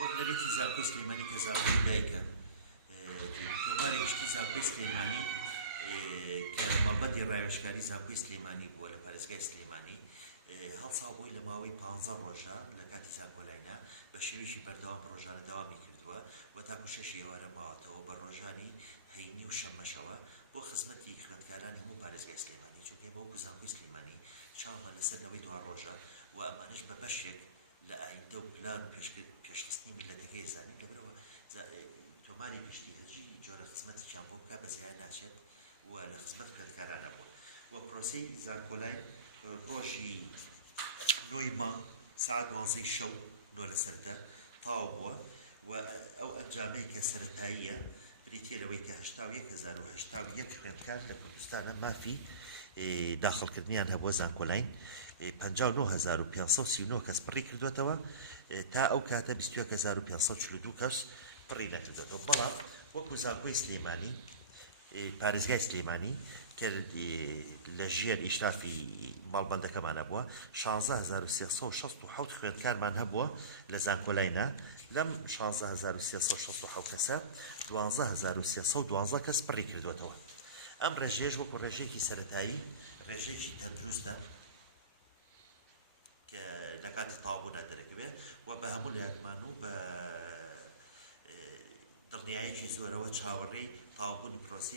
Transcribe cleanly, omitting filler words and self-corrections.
وەکلەرێکی زاکۆی سلێمانی کە زاکۆی دایکە تۆمارێکشتی زاکۆی سلێمانی کە مەڵبەتی ڕایۆشکاری زاکۆی سلێمانی بووە لە پارێزگای سلێمانی هەڵسا بووی لە ماوەی 15 ڕۆژە لە کاتی زانکۆلاینا بە شێوەیەکی بەردەوام ڕۆژانە داوامی کردووە و تاکو 6 ئێوارە ماوەتەوە بە ڕۆژانی هەینی و شەمەشەوە بۆ خزمەتی خوێندکارانی هەموو پارێزگای سلێمانی چونکە بەوەکو زانکۆی سلێمانی چاومان لەسەرەوەی 2 ڕۆژە و ئەمانش بە بەشێک لە ئایندە و پلان و پێشخستنی میلەتەکەی زانی لەبەرەوە تۆماری گشتی هەرچی جۆرە خزمەتێکیان بۆ بکە بەزیان ناچێت و لە خزمەت خوێندکارانە بووە و پرۆسەی زانکۆلای ڕۆژی 9 مانگ ساعت 12 شەو 9 لەسەردا تاو بووە و ئەو ئەنجامەی کە سەرەتاییە بریتیە لەوەی کە 1970 خوێندکار لە کوردستانە مافی داخڵکردنیان هەبووە زانکۆلاین 59539 کەس پڕی کردوێتەوە تا ئەو کاتە 21542 کەس پڕی نەکردوێتەوە بەڵام وەکو زانکۆی سلێمانی پارێزگای سلێمانی کە لە ژێر ئیشرافی ماڵبەندەکەمانە بووە 16367 خوێندکارمان هەبووە لە زانکۆلاینا لەم 16367 کەسە 12312 کەس پڕی کردوێتەوە ئەم ڕێژەیەش وەکو ڕێژەیەکی سەرەتایی ڕێژەیەکی تەندروستە کە لە کاتی تاوبوونا دەرەکەوێت و بە هەموو لایەکمان و بە دڵنیایەکی زۆرەوە چاوەڕێی تاوبوونی پرۆسی